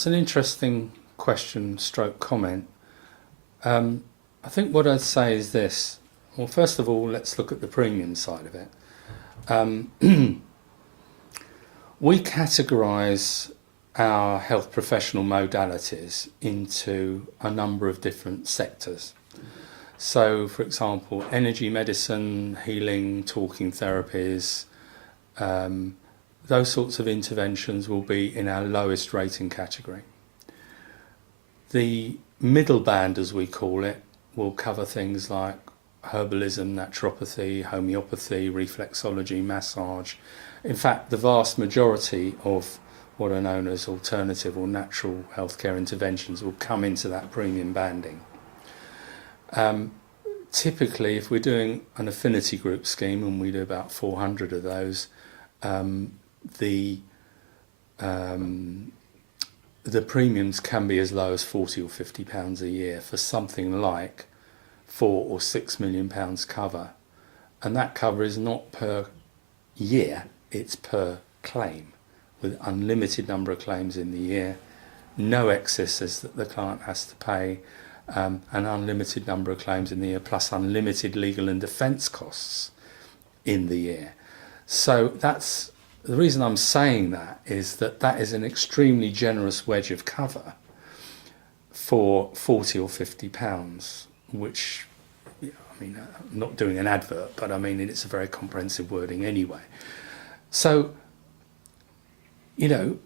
It's an interesting question stroke comment. I think what I'd say is this. Well, first of all, let's look at the premium side of it. We categorise our health professional modalities into a number of different sectors. So, for example, energy medicine, healing, talking therapies, those sorts of interventions will be in our lowest rating category. The middle band, as we call it, will cover things like herbalism, naturopathy, homeopathy, reflexology, massage. In fact, the vast majority of what are known as alternative or natural healthcare interventions will come into that premium banding. Typically, if we're doing an affinity group scheme, and we do about 400 of those, the premiums can be as low as £40 or £50 a year for something like £4 or £6 million cover, and that cover is not per year, it's per claim, with unlimited number of claims in the year, no excesses that the client has to pay, an unlimited number of claims in the year, plus unlimited legal and defence costs in the year. So that's the reason I'm saying that, is that that is an extremely generous wedge of cover for £40 or £50, which, I mean, I'm not doing an advert, but I mean, it's a very comprehensive wording anyway. So, you know,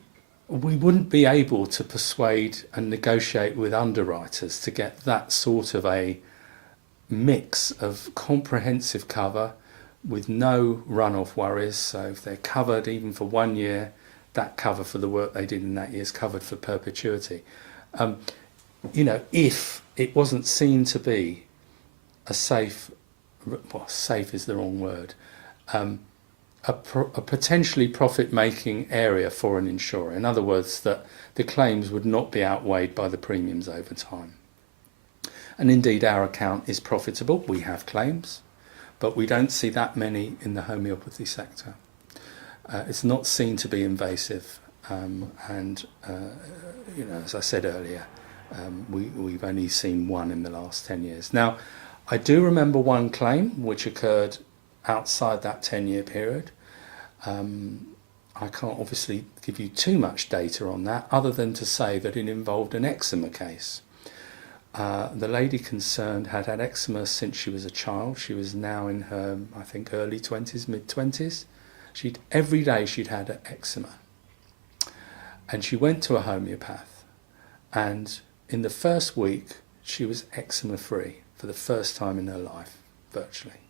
we wouldn't be able to persuade and negotiate with underwriters to get that sort of a mix of comprehensive cover with no run-off worries. So if they're covered even for 1 year, that cover for the work they did in that year is covered for perpetuity. You know, if it wasn't seen to be a safe, well, safe is the wrong word, a potentially profit-making area for an insurer. In other words, that the claims would not be outweighed by the premiums over time. And indeed, our account is profitable. We have claims, but we don't see that many in the homeopathy sector. It's not seen to be invasive, and you know, as I said earlier, we've only seen one in the last 10 years. Now, I do remember one claim which occurred outside that 10-year period. I can't obviously give you too much data on that, other than to say that it involved an eczema case. The lady concerned had had eczema since she was a child. She was now in her, I think, early 20s, mid-20s. Every day she'd had eczema. And she went to a homeopath, and in the first week she was eczema-free for the first time in her life, virtually.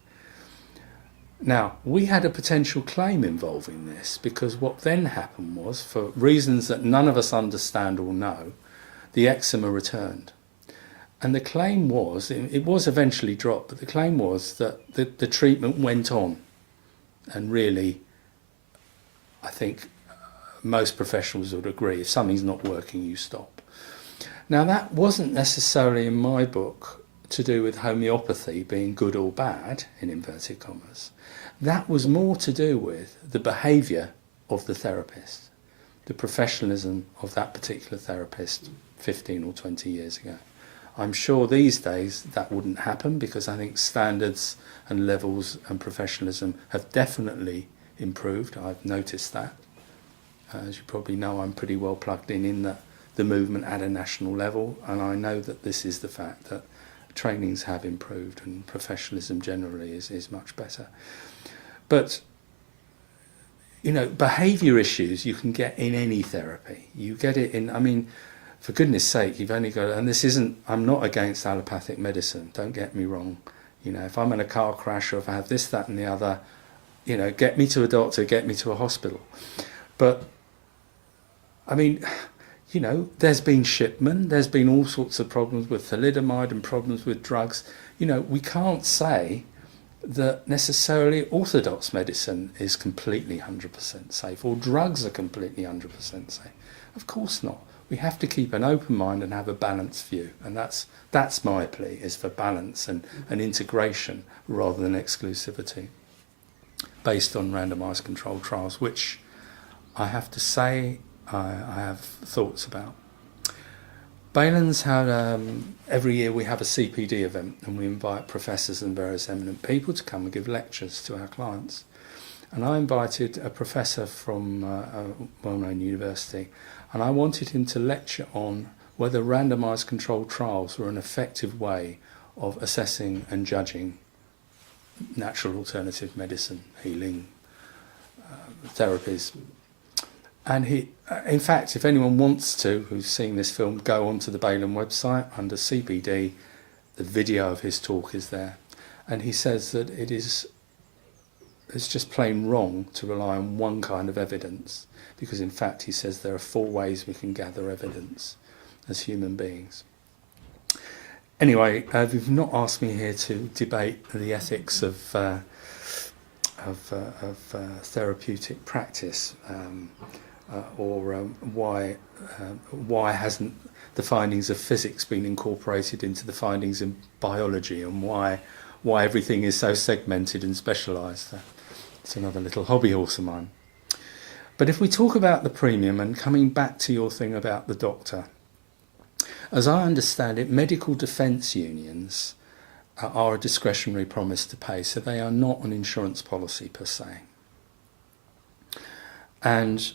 Now, we had a potential claim involving this, because what then happened was, for reasons that none of us understand or know, the eczema returned. And the claim was, it was eventually dropped, but the claim was that the treatment went on. And really, I think most professionals would agree, if something's not working, you stop. Now, that wasn't necessarily, in my book, to do with homeopathy being good or bad, in inverted commas. That was more to do with the behaviour of the therapist, the professionalism of that particular therapist 15 or 20 years ago. I'm sure these days that wouldn't happen, because I think standards and levels and professionalism have definitely improved. I've noticed that. As you probably know, I'm pretty well plugged in the movement at a national level, and I know that this is the fact, that trainings have improved and professionalism generally is much better. But, you know, behaviour issues you can get in any therapy. You get it in, I mean, for goodness sake, you've only got, and this isn't, I'm not against allopathic medicine, don't get me wrong. You know, if I'm in a car crash, or if I have this, that and the other, you know, get me to a doctor, get me to a hospital. But, I mean, you know, there's been shipment, there's been all sorts of problems with thalidomide and problems with drugs. You know, we can't say that necessarily orthodox medicine is completely 100% safe, or drugs are completely 100% safe. Of course not. We have to keep an open mind and have a balanced view, and that's my plea, is for balance and integration rather than exclusivity, based on randomised controlled trials, which I have to say I have thoughts about. Balen's had, every year we have a CPD event, and we invite professors and various eminent people to come and give lectures to our clients. And I invited a professor from a well-known university, and I wanted him to lecture on whether randomised controlled trials were an effective way of assessing and judging natural alternative medicine, healing, therapies. And he, in fact, if anyone wants to, who's seeing this film, go onto the Balen website under CPD, the video of his talk is there. And he says that it's just plain wrong to rely on one kind of evidence, because in fact he says there are 4 ways we can gather evidence as human beings. Anyway, you've not asked me here to debate the ethics of therapeutic practice, or why hasn't the findings of physics been incorporated into the findings in biology, and why everything is so segmented and specialised. It's another little hobby horse of mine. But if we talk about the premium, and coming back to your thing about the doctor, as I understand it, medical defence unions are a discretionary promise to pay, so they are not an insurance policy per se. And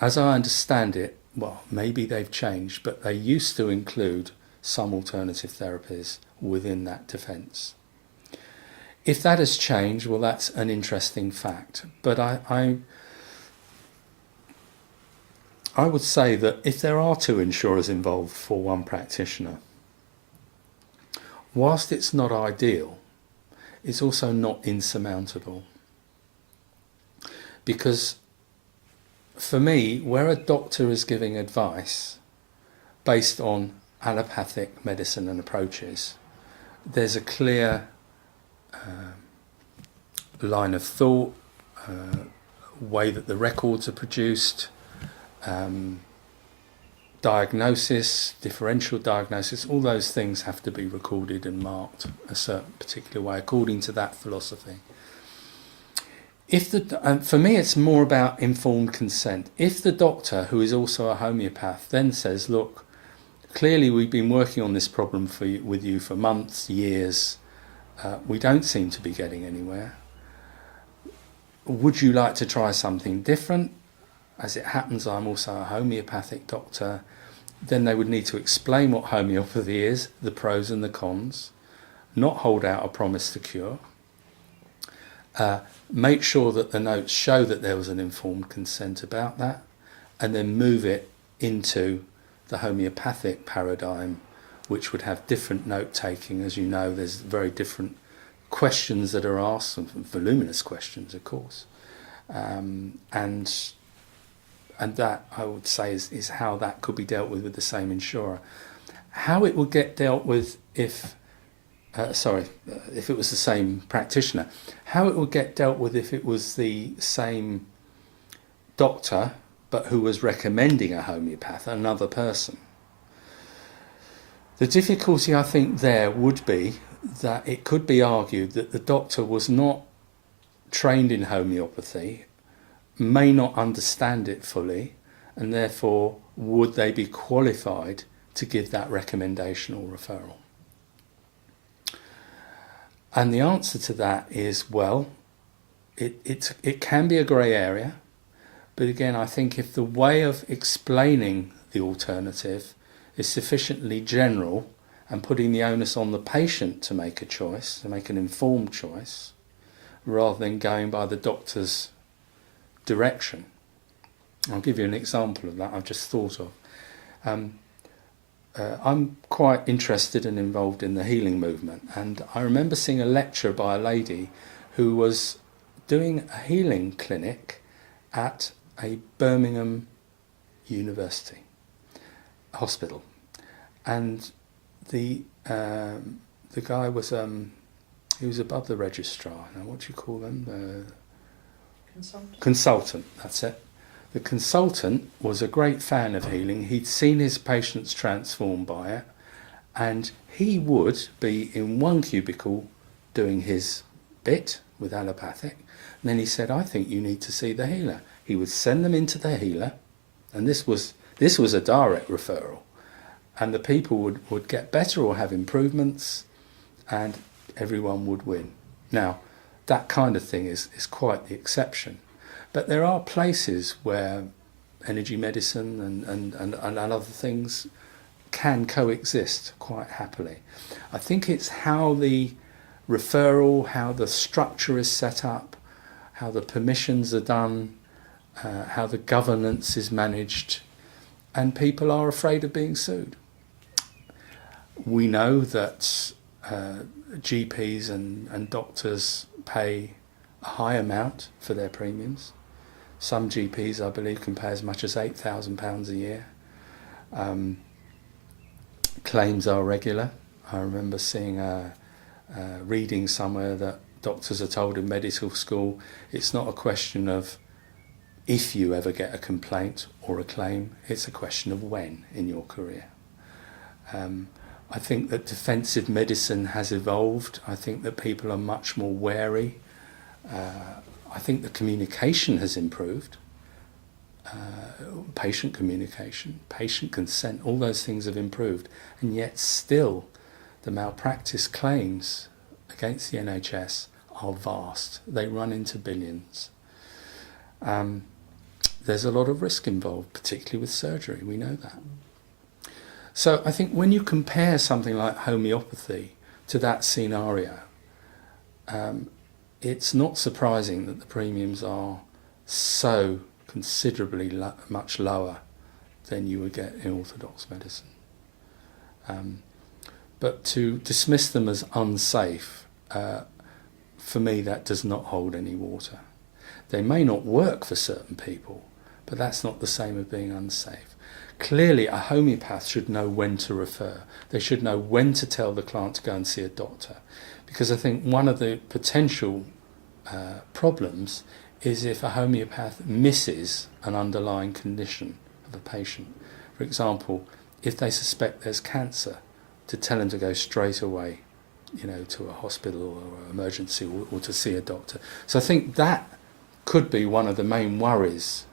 as I understand it, well, maybe they've changed, but they used to include some alternative therapies within that defence. If that has changed, well, that's an interesting fact. But I would say that if there are 2 insurers involved for one practitioner, whilst it's not ideal, it's also not insurmountable. Because for me, where a doctor is giving advice based on allopathic medicine and approaches, there's a clear line of thought, way that the records are produced, diagnosis, differential diagnosis, all those things have to be recorded and marked a certain particular way according to that philosophy. For me, it's more about informed consent. If the doctor, who is also a homeopath, then says, look, clearly we've been working on this problem with you for months, years, we don't seem to be getting anywhere. Would you like to try something different? As it happens, I'm also a homeopathic doctor. Then they would need to explain what homeopathy is, the pros and the cons, not hold out a promise to cure, make sure that the notes show that there was an informed consent about that, and then move it into the homeopathic paradigm, which would have different note-taking. As you know, there's very different questions that are asked, and voluminous questions, of course. And that, I would say, is how that could be dealt with the same insurer. How it would get dealt with if it was the same practitioner. How it would get dealt with if it was the same doctor, but who was recommending a homeopath, another person. The difficulty, I think, there would be that it could be argued that the doctor was not trained in homeopathy, may not understand it fully, and therefore would they be qualified to give that recommendation or referral? And the answer to that is, well, it can be a grey area, but again, I think if the way of explaining the alternative is sufficiently general and putting the onus on the patient to make a choice, to make an informed choice, rather than going by the doctor's direction. I'll give you an example of that I've just thought of. I'm quite interested and involved in the healing movement, and I remember seeing a lecture by a lady who was doing a healing clinic at a Birmingham University hospital, and the guy was he was above the registrar. Now, what do you call them? Consultant. That's it. The consultant was a great fan of healing. He'd seen his patients transformed by it, and he would be in one cubicle doing his bit with allopathic, and then he said, I think you need to see the healer. He would send them into the healer, and this was a direct referral, and the people would get better or have improvements, and everyone would win. Now, that kind of thing is quite the exception. But there are places where energy medicine and other things can coexist quite happily. I think it's how the referral, how the structure is set up, how the permissions are done, how the governance is managed, and people are afraid of being sued. We know that GPs and doctors pay a high amount for their premiums. Some GPs, I believe, can pay as much as £8,000 a year. Claims are regular. I remember seeing reading somewhere that doctors are told in medical school it's not a question of if you ever get a complaint or a claim, it's a question of when in your career. I think that defensive medicine has evolved. I think that people are much more wary. I think the communication has improved. Patient communication, patient consent, all those things have improved. And yet still, the malpractice claims against the NHS are vast. They run into billions. There's a lot of risk involved, particularly with surgery. We know that. So I think when you compare something like homeopathy to that scenario, it's not surprising that the premiums are so considerably much lower than you would get in orthodox medicine. But to dismiss them as unsafe, for me, that does not hold any water. They may not work for certain people, but that's not the same as being unsafe. Clearly, a homeopath should know when to refer. They should know when to tell the client to go and see a doctor. Because I think one of the potential problems is if a homeopath misses an underlying condition of a patient. For example, if they suspect there's cancer, to tell them to go straight away, to a hospital or an emergency or to see a doctor. So I think that could be one of the main worries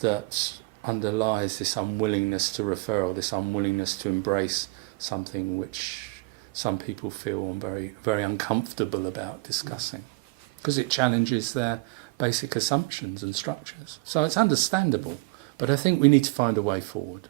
that underlies this unwillingness to refer, or this unwillingness to embrace something which some people feel very, very uncomfortable about discussing, because it challenges their basic assumptions and structures. So it's understandable, but I think we need to find a way forward.